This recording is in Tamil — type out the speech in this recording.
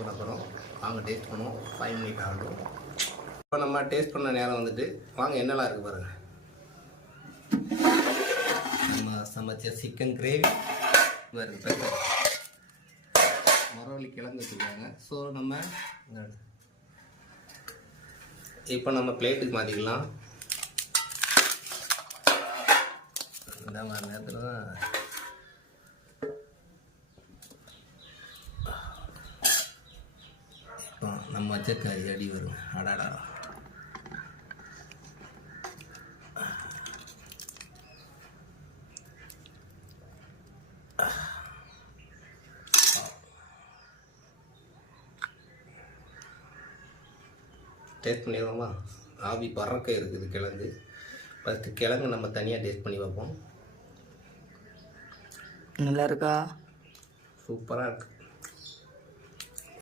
பண்ண போகிறோம். வாங்க டேஸ்ட் பண்ணுவோம். 5 மினிட் ஆகட்டும். இப்போ நம்ம டேஸ்ட் பண்ண நேரம் வந்துட்டு வாங்க என்னெல்லாம் இருக்குது பாருங்கள். நம்ம சமைச்ச சிக்கன் கிரேவி இருக்குது, மரவள்ளி கிழங்கு வச்சுருக்காங்க. ஸோ நம்ம இப்போ நம்ம பிளேட்டுக்கு மாற்றிக்கலாம். இந்த மாதிரி நேரத்தில் தான் இப்போ நம்ம வச்ச கறி அடி வரும். அடாடா, டேஸ்ட் பண்ணிடுவோமா? ஆவி பறக்க இருக்குது கிழங்கு. ஃபஸ்ட்டு கிழங்கு நம்ம தனியாக டேஸ்ட் பண்ணி பார்ப்போம். நல்லா இருக்கா? சூப்பராக இருக்குது.